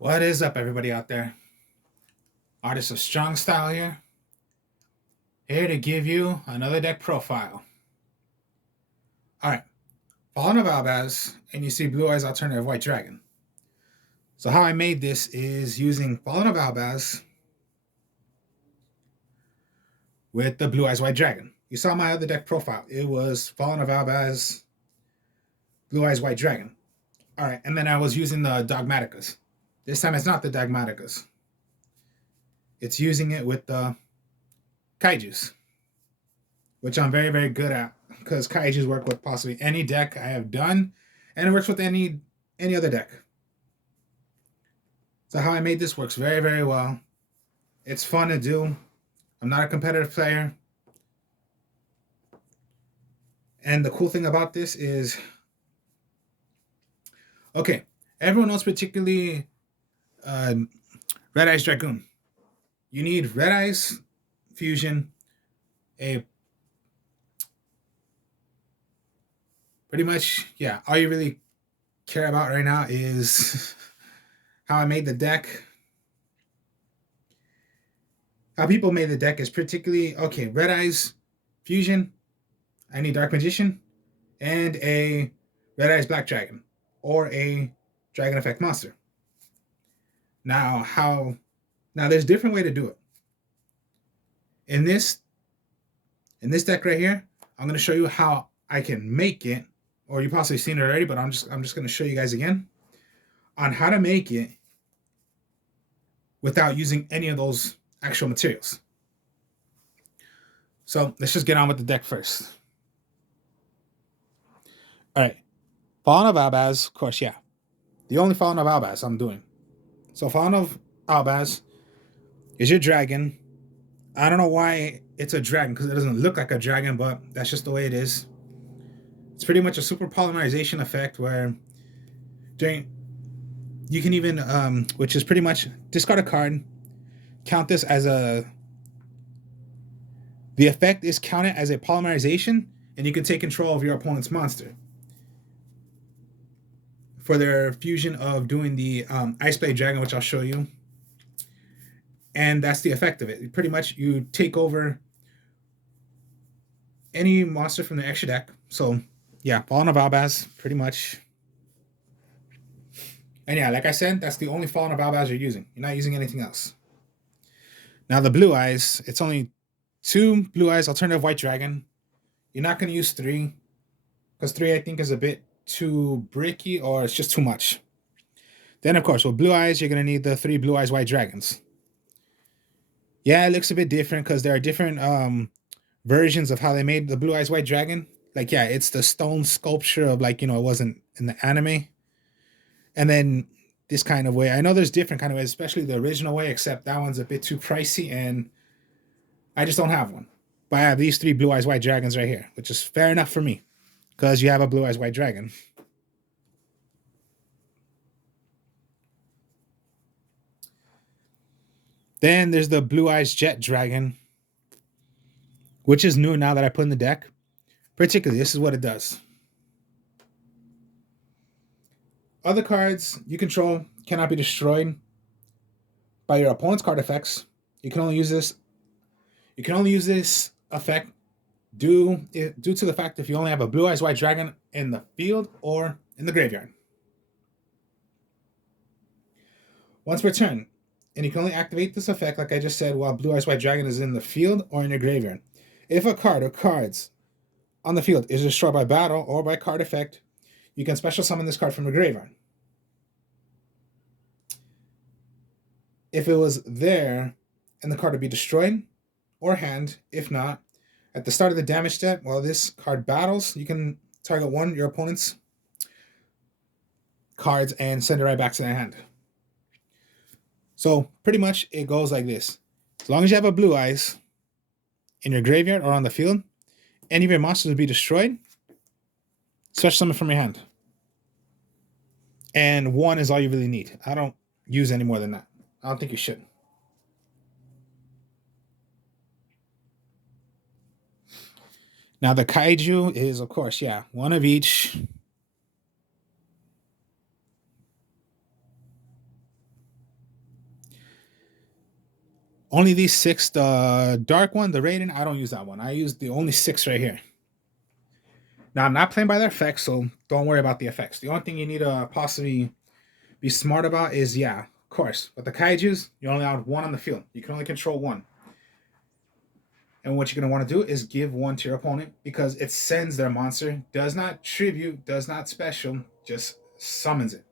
What is up, everybody out there? Artist of Strong Style here to give you another deck profile. All right, Fallen of Albaz, and you see Blue Eyes Alternative White Dragon. So how I made this is using Fallen of Albaz with the Blue Eyes White Dragon. You saw my other deck profile. It was Fallen of Albaz, Blue Eyes White Dragon. All right, and then I was using the Dogmaticas. This time it's not the Dogmaticas. It's using it with the kaijus, which I'm very, very good at because kaijus work with possibly any deck I have done, and it works with any other deck. So how I made this works very, very well. It's fun to do. I'm not a competitive player. And the cool thing about this is, okay, everyone knows particularly Red Eyes Dragoon. You need Red Eyes Fusion, a pretty much, yeah, all you really care about right now is how I made the deck. How people made the deck is particularly, okay, Red Eyes Fusion, I need Dark Magician, and a Red Eyes Black Dragon, or a Dragon Effect monster. Now, there's a different way to do it. In this deck right here, I'm going to show you how I can make it, or you've possibly seen it already, but I'm just going to show you guys again on how to make it without using any of those actual materials. So let's just get on with the deck first. All right, Fallen of Albaz, of course, yeah. The only Fallen of Albaz I'm doing. So Fallen of Albaz is your dragon. I don't know why it's a dragon because it doesn't look like a dragon, but that's just the way it is. It's pretty much a super polymerization effect where you can even, which is pretty much discard a card, count this as the effect is counted as a polymerization, and you can take control of your opponent's monster for their fusion of doing the Ice Blade Dragon, which I'll show you. And that's the effect of it. Pretty much you take over any monster from the extra deck. So yeah, Fallen of Albaz, pretty much. And yeah, like I said, that's the only Fallen of Albaz you're using. You're not using anything else. Now the Blue Eyes, it's only 2 Blue Eyes Alternative White Dragon. You're not going to use 3, because 3 I think is a bit too bricky, or it's just too much. Then of course, with Blue Eyes, you're going to need the 3 Blue Eyes White Dragons. Yeah, it looks a bit different because there are different versions of how they made the Blue Eyes White Dragon. Like, yeah, it's the stone sculpture of, like, it wasn't in the anime. And then this kind of way. I know there's different kind of ways, especially the original way, except that one's a bit too pricey, and I just don't have one. But I have these 3 Blue Eyes White Dragons right here, which is fair enough for me, because you have a Blue Eyes White Dragon. Then there's the Blue Eyes Jet Dragon, which is new now that I put in the deck. Particularly, this is what it does. Other cards you control cannot be destroyed by your opponent's card effects. You can only use this. You can only use this effect due to the fact if you only have a Blue Eyes White Dragon in the field or in the graveyard. Once per turn, and you can only activate this effect, like I just said, while Blue Eyes White Dragon is in the field or in your graveyard. If a card or cards on the field is destroyed by battle or by card effect, you can special summon this card from the graveyard. If it was there, and the card would be destroyed or hand. If not, at the start of the damage step, while this card battles, you can target one of your opponent's cards and send it right back to their hand. So pretty much it goes like this. As long as you have a Blue Eyes in your graveyard or on the field, any of your monsters will be destroyed. Special summon from your hand. And 1 is all you really need. I don't use any more than that. I don't think you should. Now the kaiju is, of course, yeah, 1 of each. Only these 6, the dark one, the rating, I don't use that one. I use the only 6 right here. Now, I'm not playing by their effects, so don't worry about the effects. The only thing you need to possibly be smart about is, yeah, of course, but the kaijus, you only have 1 on the field. You can only control 1. And what you're going to want to do is give 1 to your opponent because it sends their monster, does not tribute, does not special, just summons it.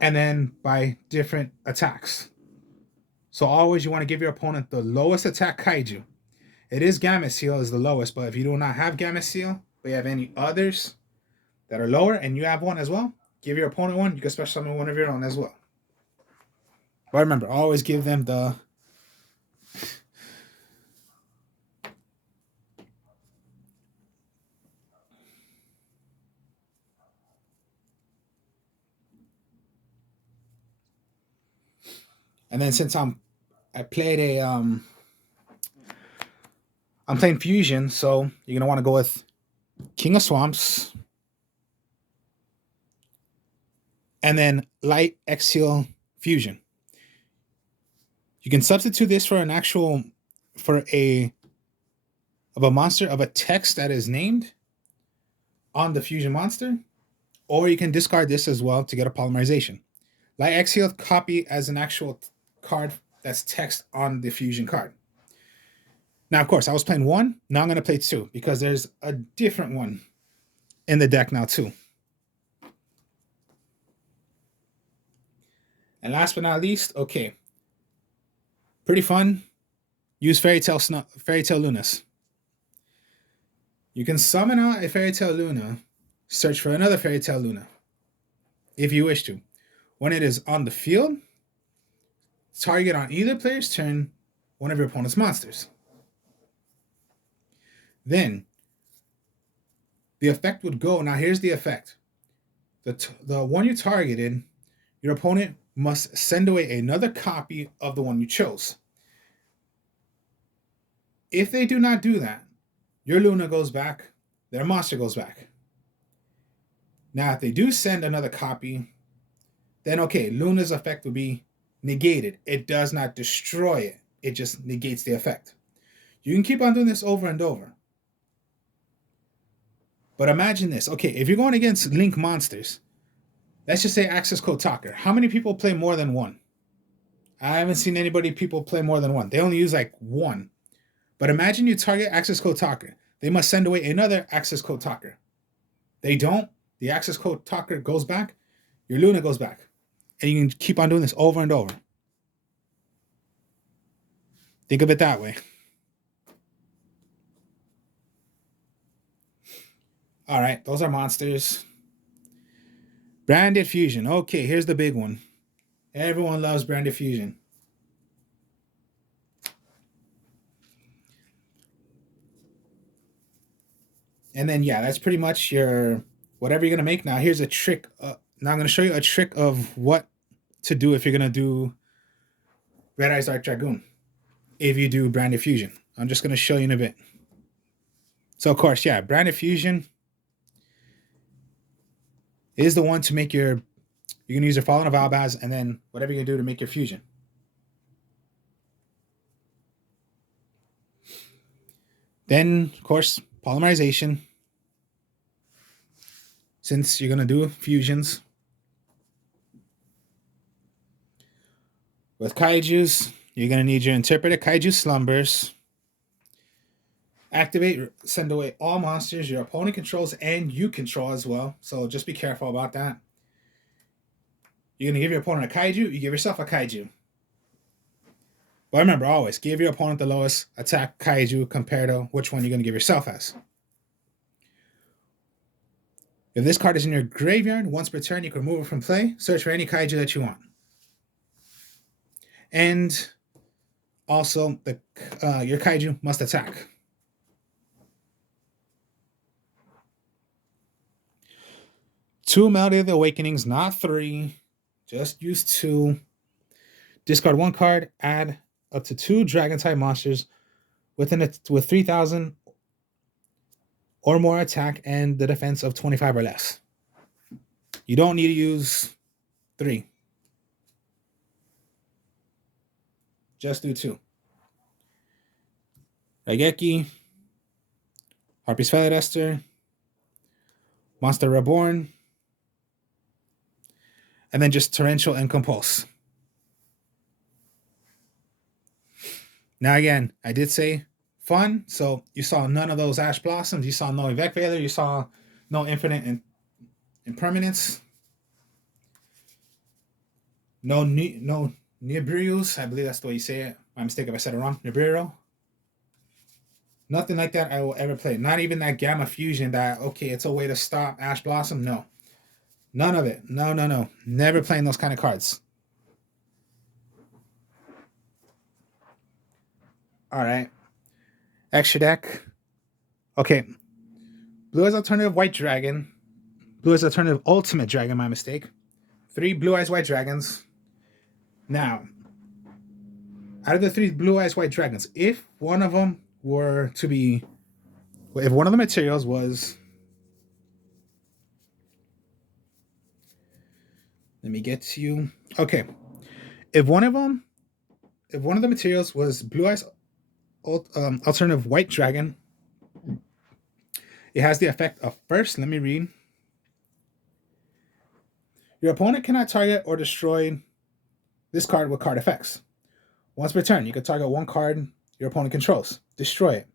And then by different attacks. So always you want to give your opponent the lowest attack kaiju. It is Gamut Seal is the lowest, but if you do not have Gamut Seal, but you have any others that are lower and you have 1 as well, give your opponent 1. You can special summon 1 of your own as well. But remember, always give them the... And then since I played a I'm playing Fusion, so you're gonna want to go with King of Swamps, and then Light Exile Fusion. You can substitute this for an actual of a monster of a text that is named on the Fusion monster, or you can discard this as well to get a polymerization. Light Exile copy as an actual card that's text on the Fusion card. Now, of course, I was playing 1. Now I'm going to play 2 because there's a different one in the deck now too. And last but not least, okay, pretty fun. Use Fairy Tale Lunas. You can summon out a Fairy Tale Luna, search for another Fairy Tale Luna, if you wish to. When it is on the field, target on either player's turn one of your opponent's monsters. Then the effect would go. Now here's the effect. The one you targeted, your opponent must send away another copy of the one you chose. If they do not do that, your Luna goes back, their monster goes back. Now, if they do send another copy, then okay, Luna's effect will be negated. It does not destroy it. It just negates the effect. You can keep on doing this over and over. But imagine this. Okay, if you're going against Link monsters, let's just say Access Code Talker. How many people play more than 1? I haven't seen people play more than 1. They only use like 1. But imagine you target Access Code Talker. They must send away another Access Code Talker. They don't. The Access Code Talker goes back. Your Luna goes back. And you can keep on doing this over and over. Think of it that way. All right, those are monsters. Branded Fusion. Okay, here's the big one. Everyone loves Branded Fusion. And then, yeah, that's pretty much your whatever you're going to make. Now, here's a trick. Now, I'm going to show you a trick of what to do if you're going to do Red Eyes Dark Dragoon. If you do Branded Fusion. I'm just going to show you in a bit. So, of course, yeah, Branded Fusion is the one to make your... You're going to use your Fallen of Albaz and then whatever you're going to do to make your fusion. Then, of course, polymerization. Since you're going to do fusions. With kaijus, you're going to need your Interpreted Kaiju Slumbers. Activate, send away all monsters your opponent controls and you control as well. So just be careful about that. You're going to give your opponent a kaiju, you give yourself a kaiju. But remember, always give your opponent the lowest attack kaiju compared to which one you're going to give yourself as. If this card is in your graveyard, once per turn, you can remove it from play. Search for any kaiju that you want. And also, your kaiju must attack. Two Melody of the Awakenings, not 3. Just use 2. Discard 1 card. Add up to 2 Dragon-type monsters with 3,000 or more attack and the defense of 25 or less. You don't need to use 3. Just do 2. Raigeki, Harpy's Feather Duster, Monster Reborn, and then just Torrential and Compulse. Now again, I did say fun, so you saw none of those Ash Blossoms, you saw no Evec Veiler, you saw no Infinite Impermanence, no Nibiru's, I believe that's the way you say it. My mistake if I said it wrong. Nibiru. Nothing like that I will ever play. Not even that Gamma Fusion that, okay, it's a way to stop Ash Blossom. No. None of it. No. Never playing those kind of cards. All right. Extra deck. Okay. Blue Eyes Alternative White Dragon. Blue Eyes Alternative Ultimate Dragon, my mistake. 3 Blue Eyes White Dragons. Now, out of the 3 Blue Eyes White Dragons, if one of them were to be, if one of the materials was, let me get to you. Okay, if one of the materials was Blue Eyes Alternative White Dragon, it has the effect of first. Let me read. Your opponent cannot target or destroy this card with card effects. Once per turn, you can target one card your opponent controls. Destroy it.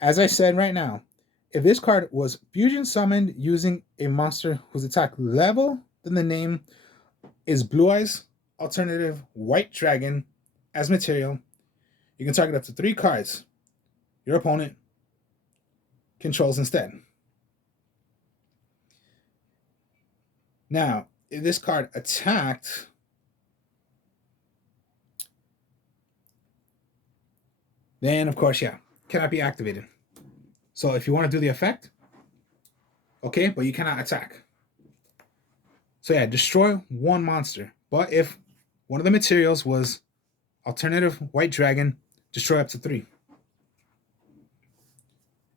As I said right now, if this card was fusion summoned using a monster whose attack level than the name is Blue Eyes Alternative White Dragon as material, you can target up to 3 cards your opponent controls instead. Now, if this card attacked, then of course, yeah, cannot be activated. So if you want to do the effect, okay, but you cannot attack. So yeah, destroy 1 monster. But if one of the materials was Alternative White Dragon, destroy up to 3.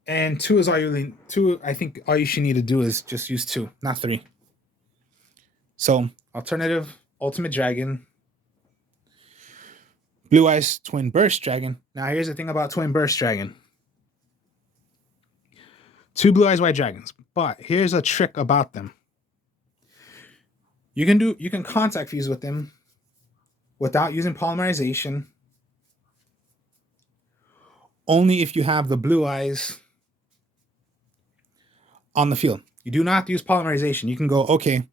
And 2 is all you need. 2, I think all you should need to do is just use 2, not 3. So Alternative Ultimate Dragon, Blue Eyes Twin Burst Dragon. Now here's the thing about Twin Burst Dragon. 2 Blue Eyes White Dragons, but here's a trick about them. You can contact fuse with them without using polymerization, only if you have the Blue Eyes on the field. You do not have to use polymerization. You can go, okay,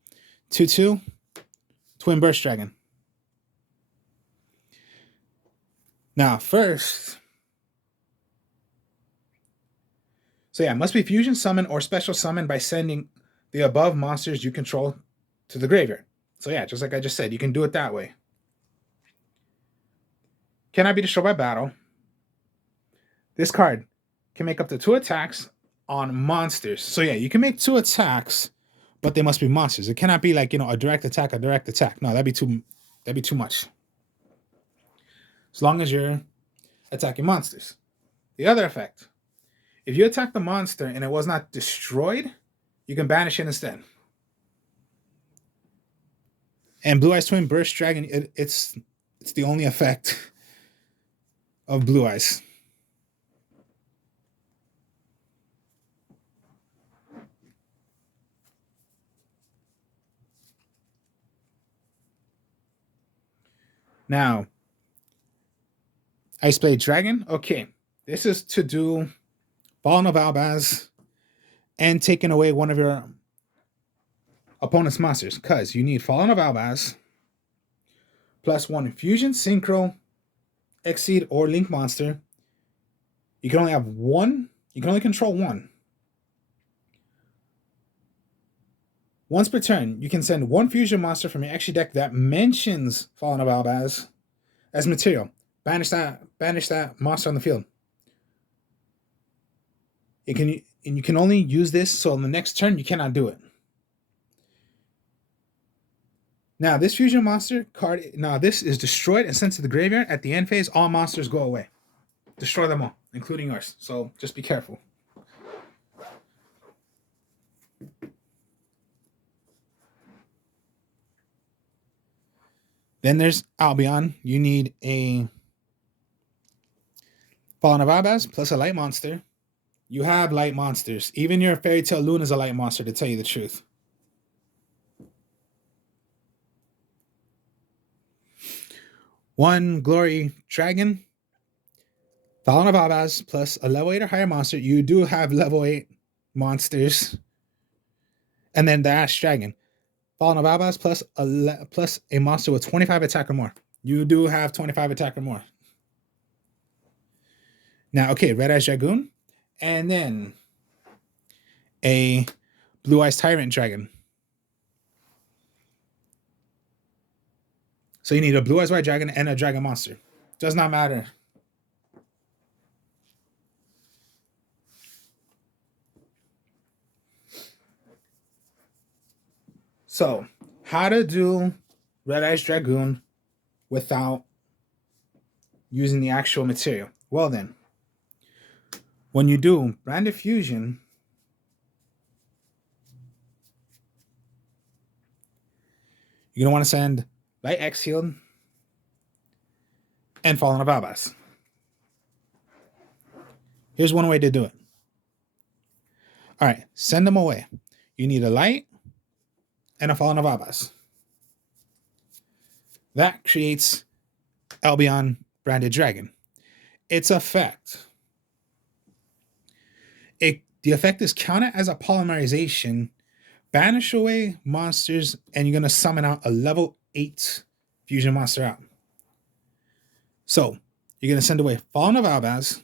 2/2, Twin Burst Dragon. Now, first, so yeah, must be fusion summon or special summon by sending the above monsters you control to the graveyard. So yeah, just like I just said, you can do it that way. Cannot be destroyed by battle. This card can make up to 2 attacks on monsters. So yeah, you can make 2 attacks, but they must be monsters. It cannot be like, a direct attack. No, that'd be too much. As long as you're attacking monsters. The other effect, if you attack the monster and it was not destroyed, you can banish it instead. And Blue Eyes Twin Burst Dragon, it's the only effect of Blue Eyes. Now, Ice Blade Dragon. Okay, this is to do Fallen of Albaz and taking away one of your opponent's monsters, because you need Fallen of Albaz plus 1 Fusion, Synchro, Exceed, or Link monster. You can only have 1. You can only control 1. Once per turn, you can send 1 fusion monster from your extra deck that mentions Fallen of Albaz as material. Banish that monster on the field. And you can only use this, so on the next turn you cannot do it. Now this fusion monster card, now this is destroyed and sent to the graveyard. At the end phase, all monsters go away. Destroy them all, including yours. So just be careful. Then there's Albion. You need a Fallen of Albaz plus a light monster. You have light monsters. Even your Fairy Tale Loon is a light monster, to tell you the truth. One Glory Dragon. Fallen of Albaz plus a level 8 or higher monster. You do have level 8 monsters. And then the Ash Dragon. Fallen of Albaz plus a monster with 25 attack or more. You do have 25 attack or more. Now, okay, Red Eyes Dragoon. And then a Blue Eyes Tyrant Dragon. So you need a Blue Eyes White Dragon and a Dragon Monster. Does not matter. So, how to do Red Eyes Dragoon without using the actual material? Well then, when you do Branded Fusion, you're going to want to send Light Exhaled and Fallen of Albaz. Here's one way to do it. All right, send them away. You need a Light and a Fallen of Albaz. That creates Albion Branded Dragon. Its effect. The effect is counted as a polymerization. Banish away monsters, and you're going to summon out a level 8 fusion monster out. So, you're going to send away Fallen of Albaz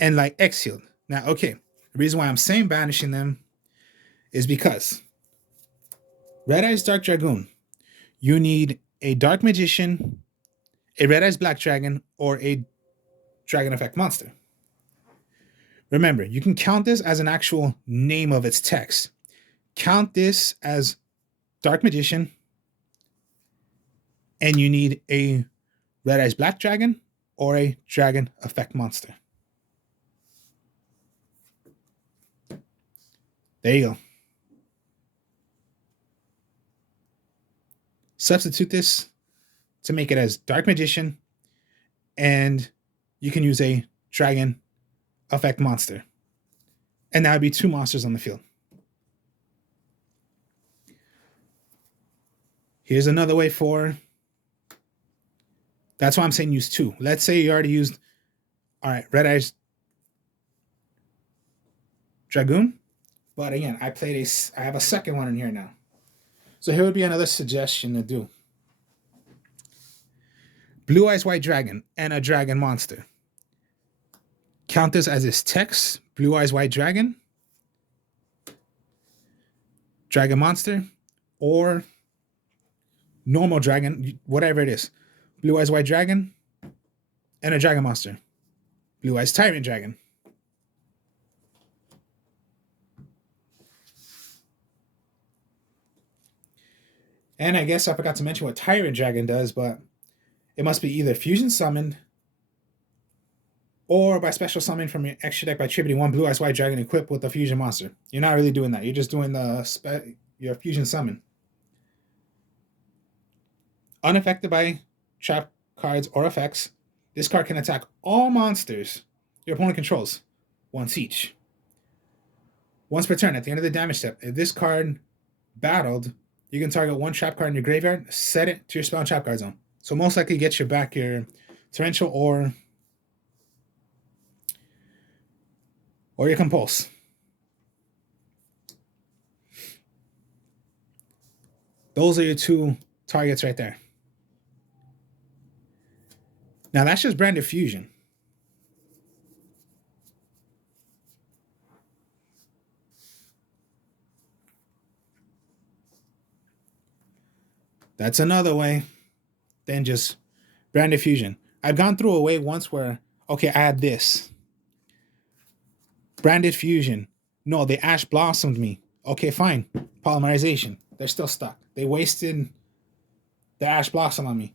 and Light Exhaled. Now, okay, the reason why I'm saying banishing them is because Red Eyes Dark Dragoon, you need a Dark Magician, a Red Eyes Black Dragon, or a Dragon Effect monster. Remember, you can count this as an actual name of its text. Count this as Dark Magician, and you need a Red Eyes Black Dragon or a Dragon Effect monster. There you go. Substitute this to make it as Dark Magician, and you can use a Dragon Effect monster. And that would be 2 monsters on the field. Here's another way for... That's why I'm saying use 2. Let's say you already used... All right, Red Eyes Dragoon. But again, I have a second one in here now. So here would be another suggestion to do. Blue Eyes White Dragon and a Dragon Monster. Count this as its text. Blue Eyes White Dragon. Dragon Monster. Or normal dragon, whatever it is. Blue Eyes White Dragon and a Dragon Monster. Blue Eyes Tyrant Dragon. And I guess I forgot to mention what Tyrant Dragon does, but it must be either fusion summoned or by special summon from your extra deck by attributing 1 Blue Eyes White Dragon equipped with a fusion monster. You're not really doing that. You're just doing your fusion summon. Unaffected by trap cards or effects, this card can attack all monsters your opponent controls once each. Once per turn, at the end of the damage step, if this card battled, you can target 1 trap card in your graveyard, set it to your spell and trap card zone. So most likely get you back your Torrential or your Compulse. Those are your 2 targets right there. Now that's just Branded Fusion. That's another way than just Branded Fusion. I've gone through a way once where, okay, I had this. Branded Fusion. No, they Ash Blossomed me. Okay, fine. Polymerization. They're still stuck. They wasted the Ash Blossom on me.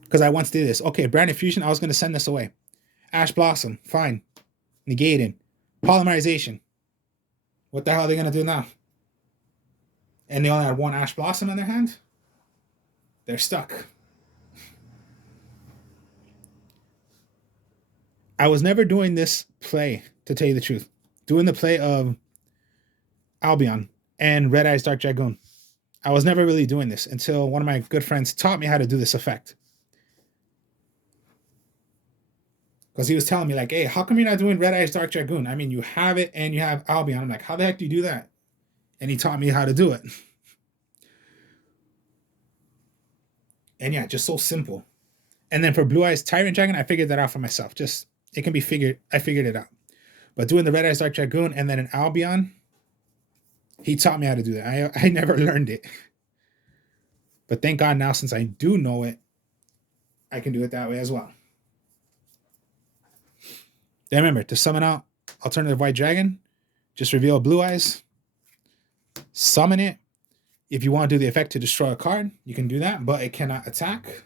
Because I once did this. Okay, Branded Fusion, I was going to send this away. Ash Blossom. Fine. Negated. Polymerization. What the hell are they going to do now? And they only had 1 Ash Blossom in their hand? They're stuck. I was never doing this play, to tell you the truth. Doing the play of Albion and Red Eyes Dark Dragoon. I was never really doing this until one of my good friends taught me how to do this effect. Because he was telling me, like, hey, how come you're not doing Red Eyes Dark Dragoon? I mean, you have it and you have Albion. I'm like, how the heck do you do that? And he taught me how to do it. And yeah, just so simple. And then for Blue Eyes Tyrant Dragon, I figured that out for myself. Just, it can be figured. I figured it out. But doing the Red Eyes Dark Dragoon and then an Albion, he taught me how to do that. I never learned it. But thank God now, since I do know it, I can do it that way as well. Then remember, to summon out Alternative White Dragon, just reveal Blue Eyes, summon it. If you want to do the effect to destroy a card, you can do that, but it cannot attack.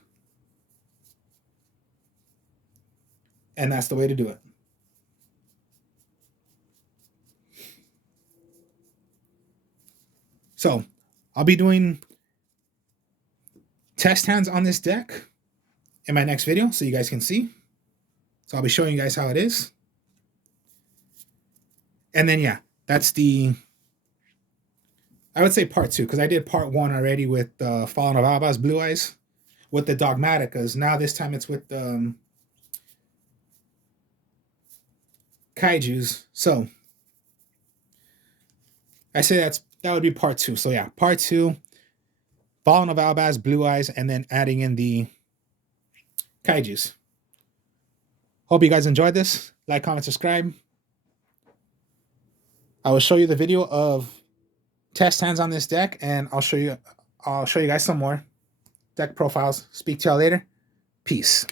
And that's the way to do it. So, I'll be doing test hands on this deck in my next video so you guys can see. So I'll be showing you guys how it is. And then, yeah, that's the, I would say part 2, because I did part 1 already with the Fallen of Albaz Blue Eyes with the Dogmaticas. Now this time it's with the kaijus. So I say that would be part 2. So yeah, part 2, Fallen of Albaz Blue Eyes, and then adding in the kaijus. Hope you guys enjoyed this. Like, comment, subscribe. I will show you the video of test hands on this deck, and I'll show you guys some more deck profiles. Speak to y'all later. Peace.